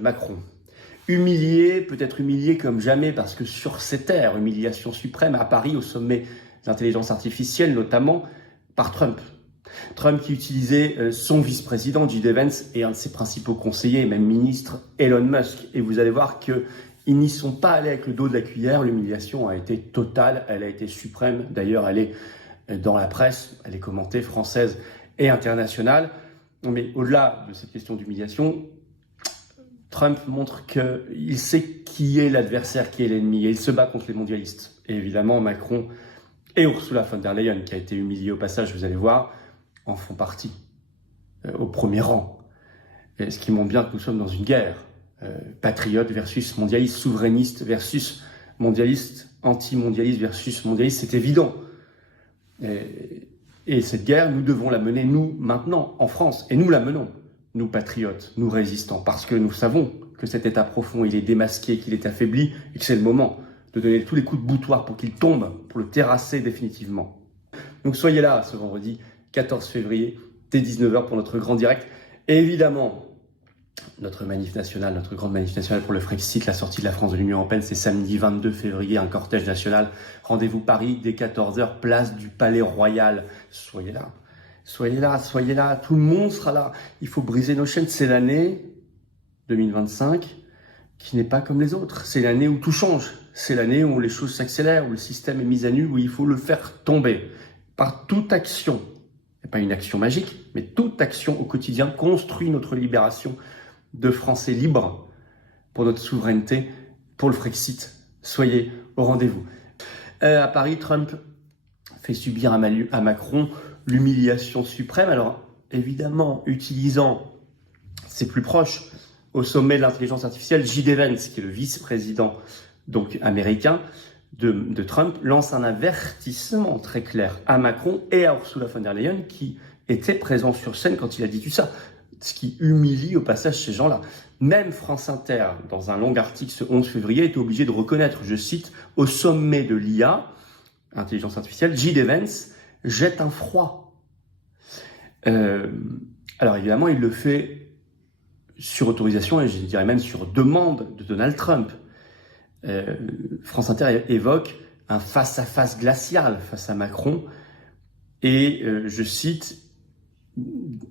Macron. Humilié, peut-être humilié comme jamais, parce que sur ces terres, humiliation suprême à Paris, au sommet de l'intelligence artificielle, notamment par Trump. Trump qui utilisait son vice-président, J.D. Vance, et un de ses principaux conseillers, et même ministre, Elon Musk. Et vous allez voir qu'ils n'y sont pas allés avec le dos de la cuillère. L'humiliation a été totale, elle a été suprême. D'ailleurs, elle est dans la presse, elle est commentée, française et internationale. Mais au-delà de cette question d'humiliation, Trump montre qu'il sait qui est l'adversaire, qui est l'ennemi, et il se bat contre les mondialistes. Et évidemment, Macron et Ursula von der Leyen, qui a été humiliée au passage, vous allez voir, en font partie, au premier rang. Et ce qui montre bien que nous sommes dans une guerre. Patriote versus mondialiste, souverainiste versus mondialiste, anti-mondialiste versus mondialiste, c'est évident. Et cette guerre, nous devons la mener, nous, maintenant, en France. Et nous la menons, nous patriotes, nous résistants, parce que nous savons que cet État profond, il est démasqué, qu'il est affaibli, et que c'est le moment de donner tous les coups de boutoir pour qu'il tombe, pour le terrasser définitivement. Donc soyez là ce vendredi 14 février, dès 19h pour notre grand direct. Et évidemment, notre manif nationale, notre grande manif nationale pour le Frexit, la sortie de la France de l'Union européenne, c'est samedi 22 février, un cortège national. Rendez-vous Paris dès 14h, place du Palais Royal. Soyez là, soyez là, soyez là, tout le monde sera là. Il faut briser nos chaînes, c'est l'année 2025 qui n'est pas comme les autres. C'est l'année où tout change, c'est l'année où les choses s'accélèrent, où le système est mis à nu, où il faut le faire tomber. Par toute action, et pas une action magique, mais toute action au quotidien construit notre libération de Français libres pour notre souveraineté, pour le Frexit. Soyez au rendez-vous. À Paris, Trump fait subir à Macron l'humiliation suprême. Alors, évidemment, utilisant ses plus proches au sommet de l'intelligence artificielle, J.D. Vance, qui est le vice-président donc américain de Trump, lance un avertissement très clair à Macron et à Ursula von der Leyen, qui était présent sur scène quand il a dit tout ça. Ce qui humilie au passage ces gens-là. Même France Inter, dans un long article ce 11 février, était obligé de reconnaître, je cite, au sommet de l'IA, intelligence artificielle, J.D. Vance jette un froid. Alors évidemment, il le fait sur autorisation et je dirais même sur demande de Donald Trump. France Inter évoque un face-à-face glacial face à Macron et, je cite,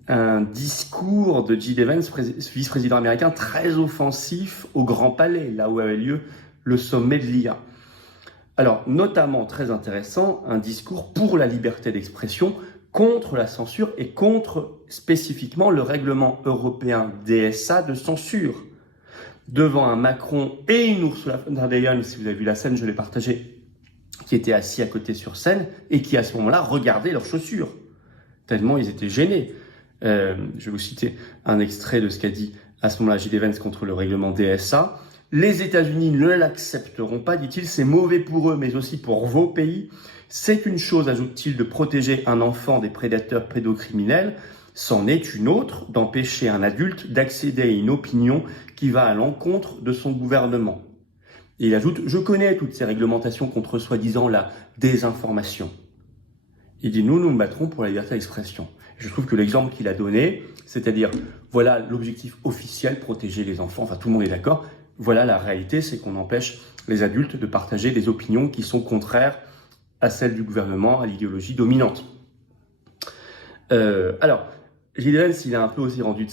un discours de J.D. Vance, vice-président américain, très offensif au Grand Palais, là où avait lieu le sommet de l'IA. Alors, notamment, très intéressant, un discours pour la liberté d'expression, contre la censure et contre spécifiquement le règlement européen DSA de censure. Devant un Macron et une Ursula von der Leyen, si vous avez vu la scène, je l'ai partagée, qui étaient assis à côté sur scène et qui à ce moment-là regardaient leurs chaussures. Tellement ils étaient gênés. Je vais vous citer un extrait de ce qu'a dit à ce moment-là J.D. Vance contre le règlement DSA. Les États-Unis ne l'accepteront pas, dit-il, c'est mauvais pour eux, mais aussi pour vos pays. C'est une chose, ajoute-t-il, de protéger un enfant des prédateurs pédocriminels. C'en est une autre d'empêcher un adulte d'accéder à une opinion qui va à l'encontre de son gouvernement. Et il ajoute, je connais toutes ces réglementations contre soi-disant la désinformation. Il dit, nous nous battrons pour la liberté d'expression. Je trouve que l'exemple qu'il a donné, c'est-à-dire, voilà l'objectif officiel, protéger les enfants, enfin tout le monde est d'accord, voilà la réalité, c'est qu'on empêche les adultes de partager des opinions qui sont contraires à celles du gouvernement, à l'idéologie dominante. Alors, J.D. Vance, il a un peu aussi rendu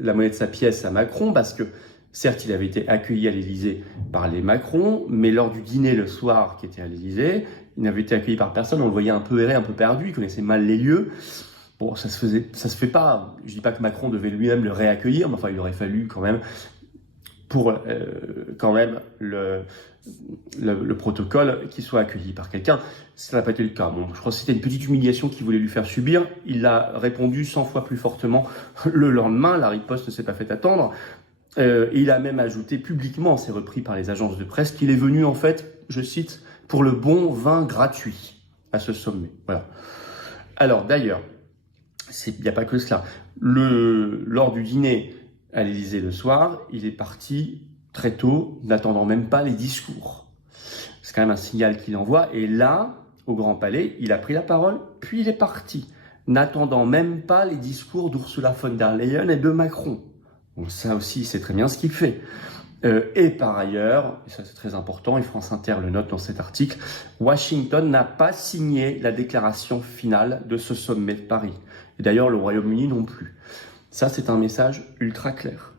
la monnaie de sa pièce à Macron, parce que certes, il avait été accueilli à l'Élysée par les Macron, mais lors du dîner le soir qui était à l'Élysée, il n'avait été accueilli par personne, on le voyait un peu erré, un peu perdu, il connaissait mal les lieux. Bon, ça se fait pas. Je dis pas que Macron devait lui-même le réaccueillir, mais enfin, il aurait fallu quand même, pour quand même le protocole, qu'il soit accueilli par quelqu'un. Ça n'a pas été le cas. Bon, je crois que c'était une petite humiliation qu'il voulait lui faire subir. Il a répondu 100 fois plus fortement le lendemain. La riposte ne s'est pas fait attendre. Il a même ajouté publiquement, c'est repris par les agences de presse, qu'il est venu en fait, je cite, pour le bon vin gratuit à ce sommet. Voilà. Alors d'ailleurs, il n'y a pas que cela. Lors du dîner à l'Élysée le soir, il est parti très tôt, n'attendant même pas les discours. C'est quand même un signal qu'il envoie. Et là, au Grand Palais, il a pris la parole, puis il est parti, n'attendant même pas les discours d'Ursula von der Leyen et de Macron. Donc ça aussi, c'est très bien ce qu'il fait. Et par ailleurs, et ça c'est très important, et France Inter le note dans cet article, Washington n'a pas signé la déclaration finale de ce sommet de Paris. Et d'ailleurs, le Royaume-Uni non plus. Ça, c'est un message ultra clair.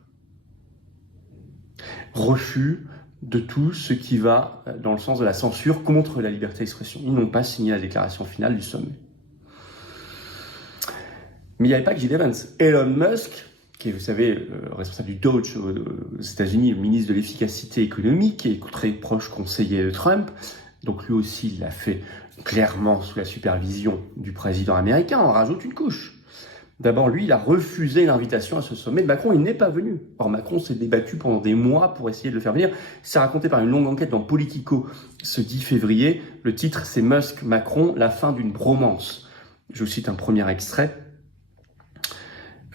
Refus de tout ce qui va dans le sens de la censure contre la liberté d'expression. Ils n'ont pas signé la déclaration finale du sommet. Mais il n'y avait pas que Jill Evans. Elon Musk, qui est, vous savez, responsable du Doge aux États-Unis, ministre de l'efficacité économique, et très proche conseiller de Trump, donc lui aussi, il l'a fait clairement sous la supervision du président américain, en rajoute une couche. D'abord, lui, il a refusé l'invitation à ce sommet de Macron, il n'est pas venu. Or, Macron s'est débattu pendant des mois pour essayer de le faire venir. C'est raconté par une longue enquête dans Politico ce 10 février. Le titre, c'est Musk-Macron, la fin d'une bromance. Je vous cite un premier extrait.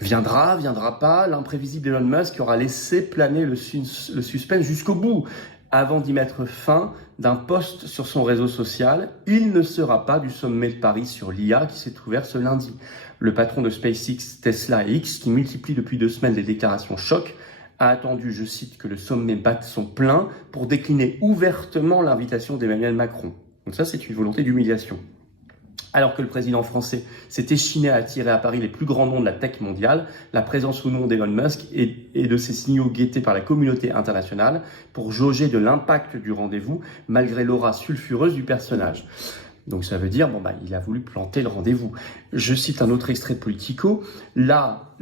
Viendra pas, l'imprévisible Elon Musk aura laissé planer le suspense jusqu'au bout. Avant d'y mettre fin d'un post sur son réseau social, il ne sera pas du sommet de Paris sur l'IA qui s'est ouvert ce lundi. Le patron de SpaceX, Tesla et X, qui multiplie depuis 2 semaines les déclarations choc, a attendu, je cite, que le sommet batte son plein pour décliner ouvertement l'invitation d'Emmanuel Macron. Donc ça, c'est une volonté d'humiliation. Alors que le président français s'est échiné à attirer à Paris les plus grands noms de la tech mondiale, la présence ou non d'Elon Musk et de ses signaux guettés par la communauté internationale pour jauger de l'impact du rendez-vous malgré l'aura sulfureuse du personnage. Donc ça veut dire, il a voulu planter le rendez-vous. Je cite un autre extrait de Politico. Là,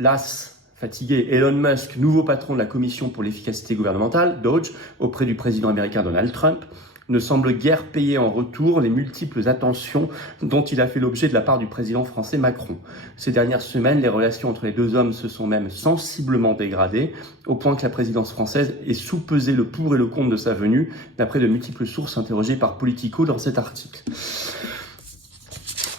fatigué, Elon Musk, nouveau patron de la Commission pour l'efficacité gouvernementale, Doge, auprès du président américain Donald Trump, ne semble guère payer en retour les multiples attentions dont il a fait l'objet de la part du président français Macron. Ces dernières semaines, les relations entre les deux hommes se sont même sensiblement dégradées, au point que la présidence française ait sous-pesé le pour et le contre de sa venue, d'après de multiples sources interrogées par Politico dans cet article.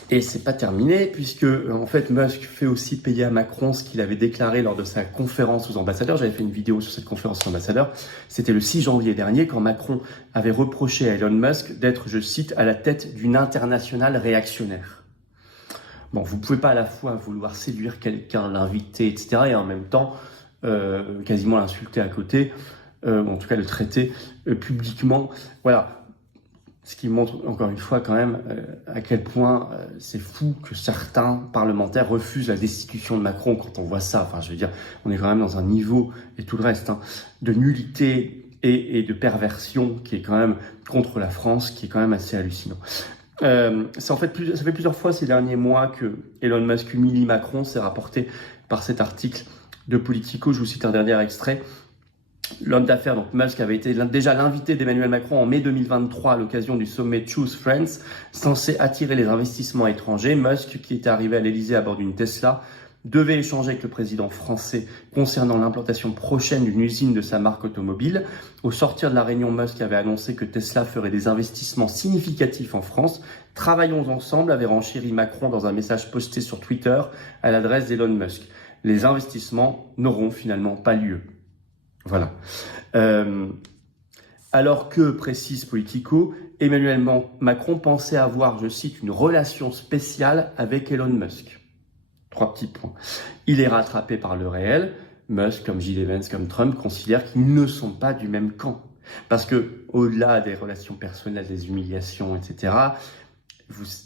Et c'est pas terminé, puisque en fait Musk fait aussi payer à Macron ce qu'il avait déclaré lors de sa conférence aux ambassadeurs. J'avais fait une vidéo sur cette conférence aux ambassadeurs. C'était le 6 janvier dernier, quand Macron avait reproché à Elon Musk d'être, je cite, à la tête d'une internationale réactionnaire. Bon, vous pouvez pas à la fois vouloir séduire quelqu'un, l'inviter, etc., et en même temps quasiment l'insulter à côté, en tout cas le traiter publiquement. Voilà. Ce qui montre encore une fois quand même à quel point c'est fou que certains parlementaires refusent la destitution de Macron quand on voit ça. Enfin, je veux dire, on est quand même dans un niveau, et tout le reste, de nullité et de perversion qui est quand même contre la France, qui est quand même assez hallucinant. Ça fait plusieurs fois ces derniers mois que Elon Musk humilie Macron, c'est rapporté par cet article de Politico. Je vous cite un dernier extrait. L'homme d'affaires, donc Musk, avait été déjà l'invité d'Emmanuel Macron en mai 2023 à l'occasion du sommet Choose Friends, censé attirer les investissements étrangers. Musk, qui était arrivé à l'Elysée à bord d'une Tesla, devait échanger avec le président français concernant l'implantation prochaine d'une usine de sa marque automobile. Au sortir de la réunion, Musk avait annoncé que Tesla ferait des investissements significatifs en France. Travaillons ensemble, avait renchéri Macron dans un message posté sur Twitter à l'adresse d'Elon Musk. Les investissements n'auront finalement pas lieu. Voilà. Alors que, précise Politico, Emmanuel Macron pensait avoir, je cite, une relation spéciale avec Elon Musk. 3 petits points. Il est rattrapé par le réel. Musk, comme Jill Evans, comme Trump, considèrent qu'ils ne sont pas du même camp. Parce que, au-delà des relations personnelles, des humiliations, etc.,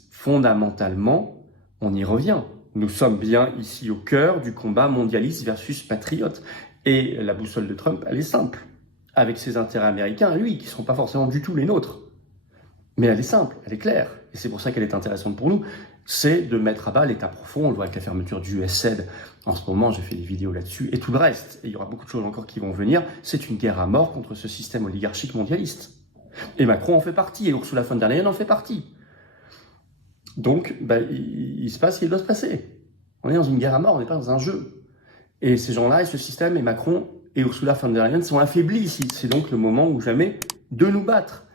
fondamentalement, on y revient. Nous sommes bien ici au cœur du combat mondialiste versus patriote. Et la boussole de Trump, elle est simple. Avec ses intérêts américains, lui, qui ne sont pas forcément du tout les nôtres. Mais elle est simple, elle est claire. Et c'est pour ça qu'elle est intéressante pour nous. C'est de mettre à bas l'État profond. On le voit avec la fermeture du USAID. En ce moment, j'ai fait des vidéos là-dessus. Et tout le reste. Et il y aura beaucoup de choses encore qui vont venir. C'est une guerre à mort contre ce système oligarchique mondialiste. Et Macron en fait partie. Et Ursula von der Leyen en fait partie. Donc, il se passe ce qu'il doit se passer. On est dans une guerre à mort, on n'est pas dans un jeu. Et ces gens-là, et ce système, et Macron et Ursula von der Leyen sont affaiblis ici. C'est donc le moment ou jamais de nous battre.